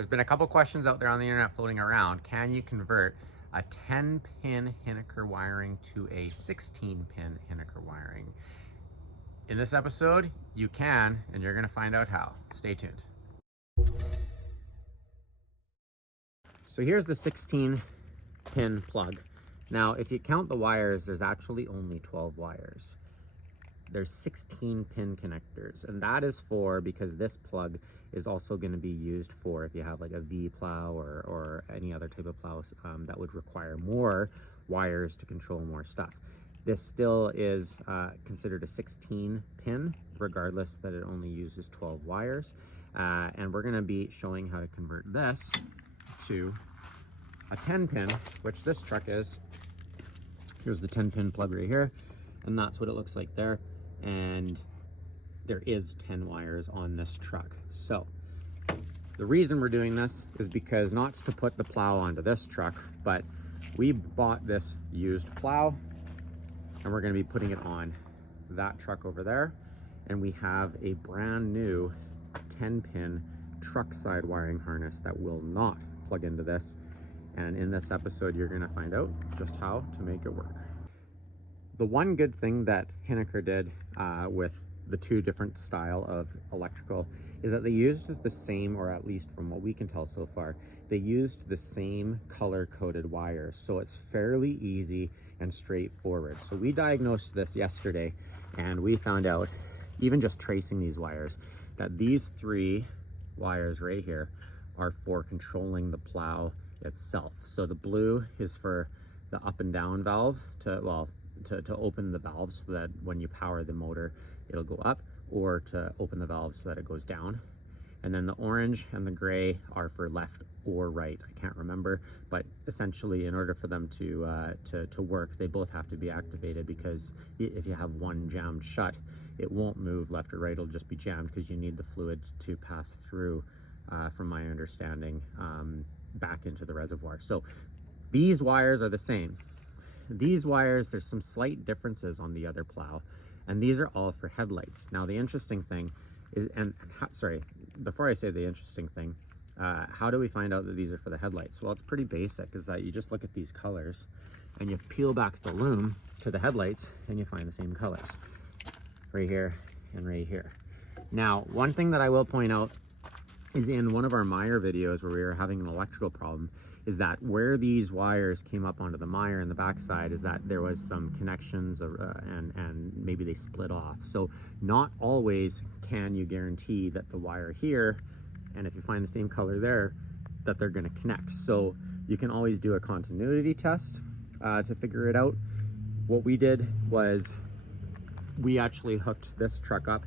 There's been a couple questions out there on the internet floating around. Can you convert a 10-pin Hiniker wiring to a 16-pin Hiniker wiring? In this episode, you can, and you're going to find out how. Stay tuned. So here's the 16-pin plug. Now, if you count the wires, there's actually only 12 wires. There's 16-pin connectors, and that is for, because this plug is also going to be used for if you have like a V plow or any other type of plow that would require more wires to control more stuff. This still is considered a 16-pin, regardless that it only uses 12 wires. And we're going to be showing how to convert this to a 10-pin, which this truck is. Here's the 10-pin plug right here, and that's what it looks like there. And there is 10 wires on this truck. So the reason we're doing this is because not to put the plow onto this truck, but we bought this used plow and we're going to be putting it on that truck over there. And we have a brand new 10-pin truck side wiring harness that will not plug into this. And in this episode, you're going to find out just how to make it work. The one good thing that Hiniker did with the two different style of electrical is that they used the same, or at least from what we can tell so far, they used the same color-coded wires. So it's fairly easy and straightforward. So we diagnosed this yesterday, and we found out, even just tracing these wires, that these three wires right here are for controlling the plow itself. So the blue is for the up and down valve to open the valves so that when you power the motor it'll go up, or to open the valves so that it goes down. And then the orange and the gray are for left or right. I can't remember, but essentially in order for them to work, they both have to be activated, because if you have one jammed shut, it won't move left or right, it'll just be jammed because you need the fluid to pass through, from my understanding, back into the reservoir. So these wires are the same. These wires, there's some slight differences on the other plow, and these are all for headlights. Now the interesting thing is, sorry, before I say the interesting thing, how do we find out that these are for the headlights? Well, it's pretty basic, is that you just look at these colors and you peel back the loom to the headlights and you find the same colors right here and right here. Now, one thing that I will point out is in one of our Meyer videos where we were having an electrical problem, is that where these wires came up onto the Meyer in the backside is that there was some connections and maybe they split off. So not always can you guarantee that the wire here, and if you find the same color there, that they're going to connect. So you can always do a continuity test to figure it out. What we did was we actually hooked this truck up.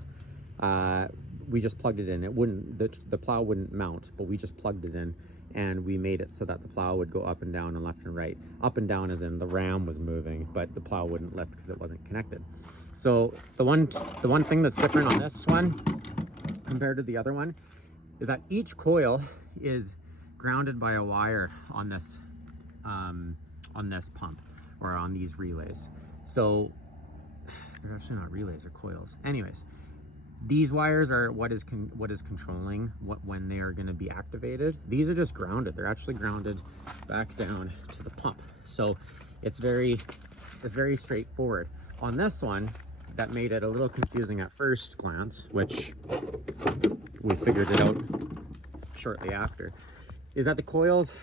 We just plugged it in. It wouldn't, the plow wouldn't mount, but we just plugged it in, and we made it so that the plow would go up and down and left and right. Up and down as in the ram was moving, but the plow wouldn't lift because it wasn't connected. So the one thing that's different on this one compared to the other one is that each coil is grounded by a wire on this pump, or on these relays. So they're actually not relays, they're coils. Anyways, these wires are what is controlling when they are going to be activated. These are just grounded. They're actually grounded back down to the pump. So it's very straightforward. On this one, that made it a little confusing at first glance, which we figured it out shortly after, is that the coils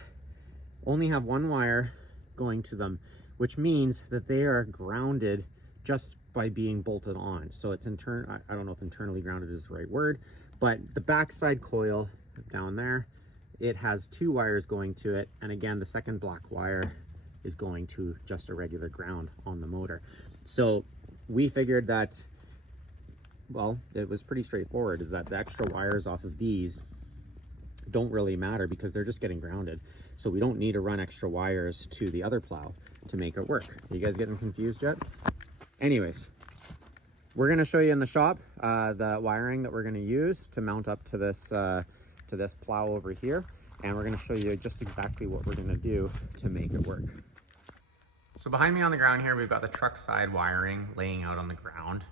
only have one wire going to them, which means that they are grounded just by being bolted on. So it's I don't know if internally grounded is the right word, but the backside coil down there, it has two wires going to it, and again the second black wire is going to just a regular ground on the motor. So we figured that, well, it was pretty straightforward, is that the extra wires off of these don't really matter because they're just getting grounded. So we don't need to run extra wires to the other plow to make it work. Are you guys getting confused yet? Anyways, we're going to show you in the shop the wiring that we're going to use to mount up to this plow over here, and we're going to show you just exactly what we're going to do to make it work. So behind me on the ground here, we've got the truck side wiring laying out on the ground.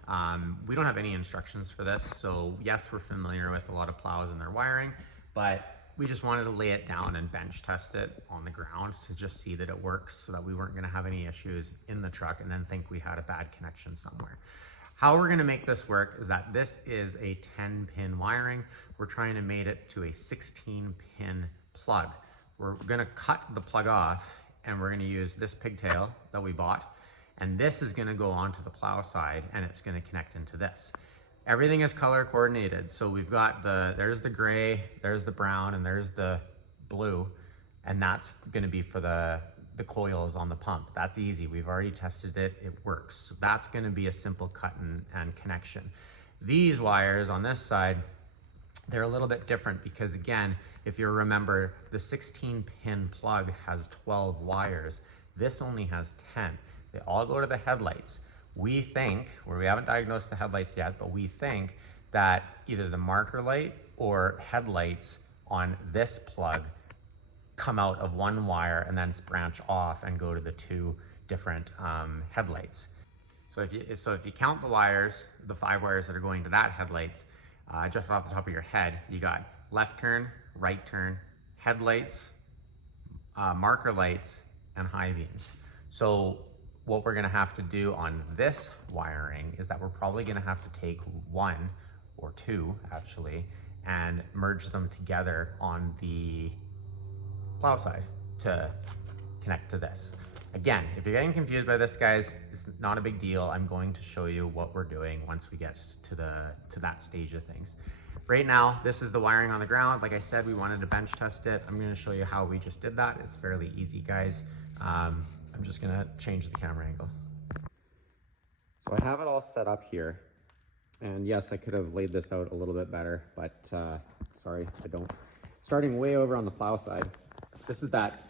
We don't have any instructions for this, so yes, we're familiar with a lot of plows and their wiring, but we just wanted to lay it down and bench test it on the ground to just see that it works, so that we weren't gonna have any issues in the truck and then think we had a bad connection somewhere. How we're gonna make this work is that this is a 10-pin wiring. We're trying to make it to a 16-pin plug. We're gonna cut the plug off and we're gonna use this pigtail that we bought, and this is gonna go onto the plow side and it's gonna connect into this. Everything is color coordinated. So we've got there's the gray, there's the brown, and there's the blue. And that's gonna be for the coils on the pump. That's easy. We've already tested it, it works. So that's gonna be a simple cut and connection. These wires on this side, they're a little bit different because again, if you remember, the 16-pin plug has 12 wires. This only has 10. They all go to the headlights. We think, we haven't diagnosed the headlights yet, but we think that either the marker light or headlights on this plug come out of one wire and then branch off and go to the two different headlights. So if you count the wires, the 5 wires that are going to that headlights, just off the top of your head, you got left turn, right turn, headlights, marker lights, and high beams. So what we're gonna have to do on this wiring is that we're probably gonna have to take 1 or 2 actually and merge them together on the plow side to connect to this. Again, if you're getting confused by this, guys, it's not a big deal. I'm going to show you what we're doing once we get to that stage of things. Right now, this is the wiring on the ground. Like I said, we wanted to bench test it. I'm gonna show you how we just did that. It's fairly easy, guys. I'm just gonna change the camera angle. So I have it all set up here. And yes, I could have laid this out a little bit better, but sorry, I don't. Starting way over on the plow side, this is that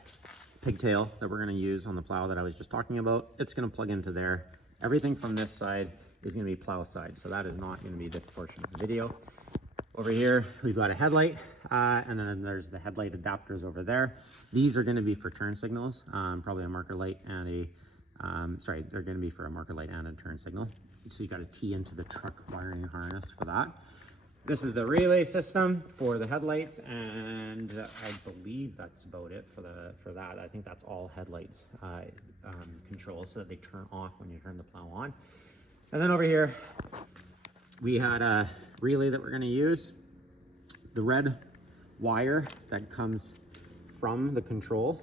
pigtail that we're gonna use on the plow that I was just talking about. It's gonna plug into there. Everything from this side is gonna be plow side, so that is not gonna be this portion of the video. Over here, we've got a headlight, and then there's the headlight adapters over there. These are gonna be for turn signals, probably a marker light and they're gonna be for a marker light and a turn signal. So you gotta tee into the truck wiring harness for that. This is the relay system for the headlights, and I believe that's about it for that. I think that's all headlights control, so that they turn off when you turn the plow on. And then over here, we had a relay that we're gonna use. The red wire that comes from the control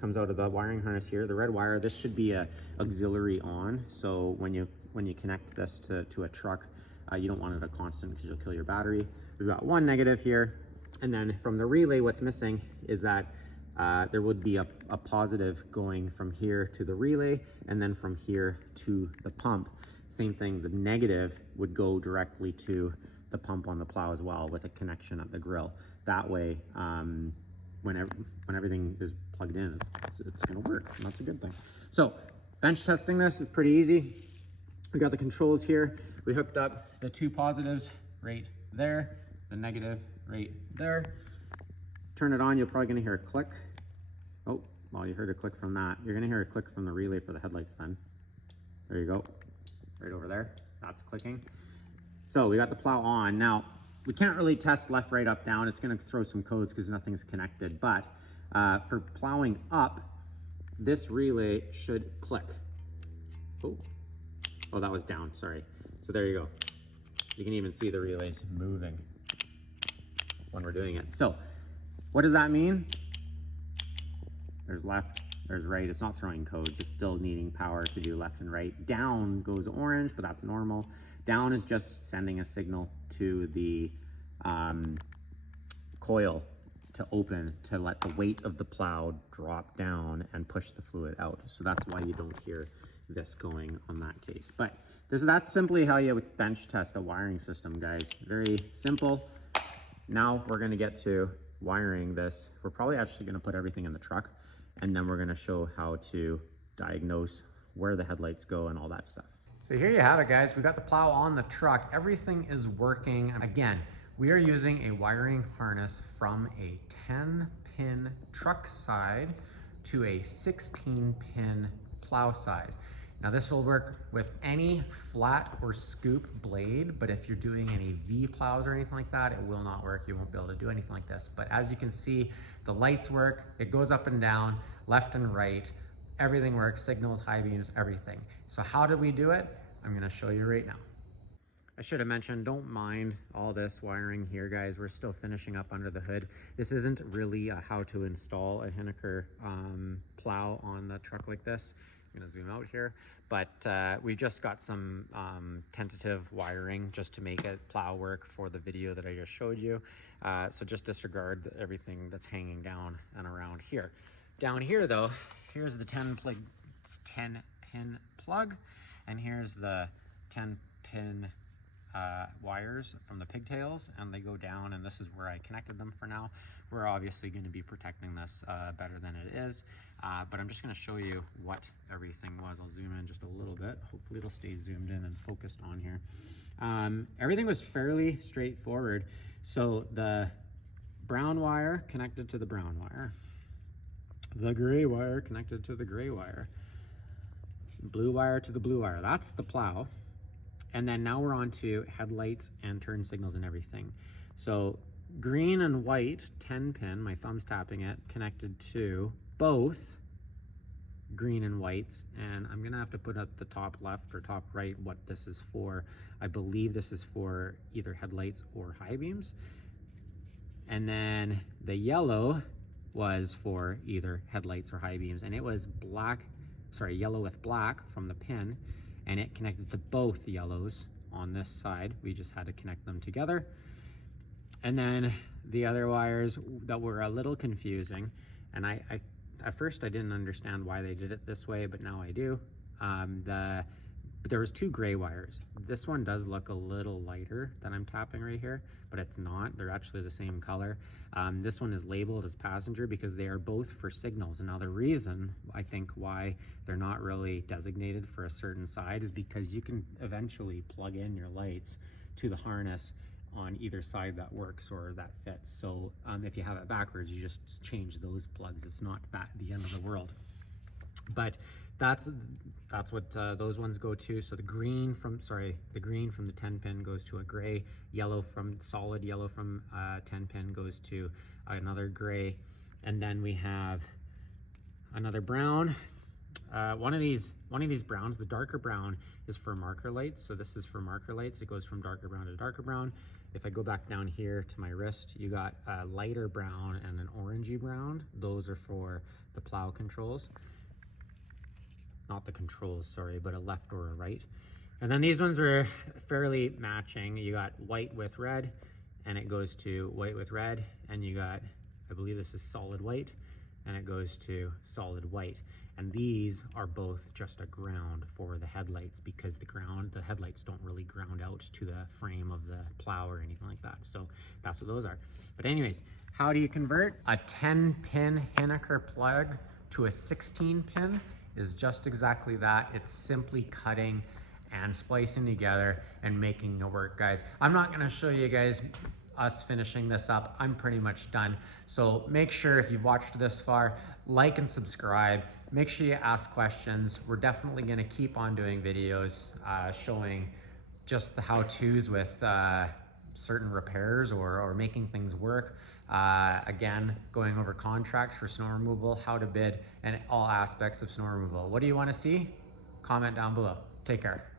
comes out of the wiring harness here. The red wire, this should be a auxiliary on. So when you connect this to a truck, you don't want it a constant because you'll kill your battery. We've got 1 negative here. And then from the relay, what's missing is that there would be a positive going from here to the relay and then from here to the pump. Same thing, the negative would go directly to the pump on the plow as well with a connection at the grill. That way, when everything is plugged in, it's gonna work, and that's a good thing. So bench testing this is pretty easy. We got the controls here. We hooked up the 2 positives right there, the negative right there. Turn it on, you're probably gonna hear a click. Oh, well, you heard a click from that. You're gonna hear a click from the relay for the headlights then. There you go. Right over there, that's clicking. So we got the plow on. Now, we can't really test left, right, up, down. It's gonna throw some codes because nothing's connected, but for plowing up, this relay should click. Oh, that was down, sorry. So there you go. You can even see the relays moving when we're doing it. So what does that mean? There's left, there's right. It's not throwing codes. It's still needing power to do left and right. Down goes orange, but that's normal. Down is just sending a signal to the coil to open, to let the weight of the plow drop down and push the fluid out. So that's why you don't hear this going on that case. But that's simply how you would bench test a wiring system, guys. Very simple. Now we're gonna get to wiring this. We're probably actually gonna put everything in the truck, and then we're gonna show how to diagnose where the headlights go and all that stuff. So here you have it, guys. We got the plow on the truck. Everything is working. Again, we are using a wiring harness from a 10-pin truck side to a 16-pin plow side. Now this will work with any flat or scoop blade, but if you're doing any V plows or anything like that, it will not work. You won't be able to do anything like this. But as you can see, the lights work, it goes up and down, left and right, everything works, signals, high beams, everything. So how did we do it? I'm gonna show you right now. I should have mentioned, don't mind all this wiring here, guys. We're still finishing up under the hood. This isn't really how to install a Hiniker plow on the truck like this. I'm gonna zoom out here, but we just got some tentative wiring just to make it plow work for the video that I just showed you. So just disregard everything that's hanging down and around here. Down here though, here's the 10 pin plug, and here's the 10 pin wires from the pigtails, and they go down, and this is where I connected them for now. We're obviously going to be protecting this better than it is, but I'm just going to show you what everything was. I'll zoom in just a little bit. Hopefully it'll stay zoomed in and focused on here. Everything was fairly straightforward. So the brown wire connected to the brown wire, the gray wire connected to the gray wire, blue wire to the blue wire. That's the plow. And then now we're on to headlights and turn signals and everything. So green and white 10 pin, my thumb's tapping it, connected to both green and whites. And I'm gonna have to put at the top left or top right what this is for. I believe this is for either headlights or high beams. And then the yellow was for either headlights or high beams. And it was yellow with black from the pin. And it connected to both yellows on this side. We just had to connect them together. And then the other wires that were a little confusing, and at first I didn't understand why they did it this way, but now I do. But there was two gray wires. This one does look a little lighter than I'm tapping right here, but it's not. They're actually the same color. This one is labeled as passenger because they are both for signals. And now the reason I think why they're not really designated for a certain side is because you can eventually plug in your lights to the harness on either side that works or that fits. So if you have it backwards, you just change those plugs. It's not the end of the world. But that's what those ones go to. So the green from the 10 pin goes to a gray, solid yellow from 10 pin goes to another gray, and then we have another brown. One of these browns, the darker brown, is for marker lights. So this is for marker lights. It goes from darker brown to darker brown. If I go back down here to my wrist, you got a lighter brown and an orangey brown. Those are for the plow controls. Not the controls, sorry, but a left or a right. And then these ones were fairly matching. You got white with red, and it goes to white with red, and you got, I believe this is solid white, and it goes to solid white. And these are both just a ground for the headlights because the headlights don't really ground out to the frame of the plow or anything like that. So that's what those are. But anyways, how do you convert a 10 pin Hiniker plug to a 16 pin? Is just exactly that. It's simply cutting and splicing together and making it work, guys. I'm not gonna show you guys us finishing this up. I'm pretty much done. So make sure if you've watched this far, like and subscribe. Make sure you ask questions. We're definitely gonna keep on doing videos showing just the how-tos with certain repairs or making things work. Again, going over contracts for snow removal, how to bid, and all aspects of snow removal. What do you want to see? Comment down below. Take care.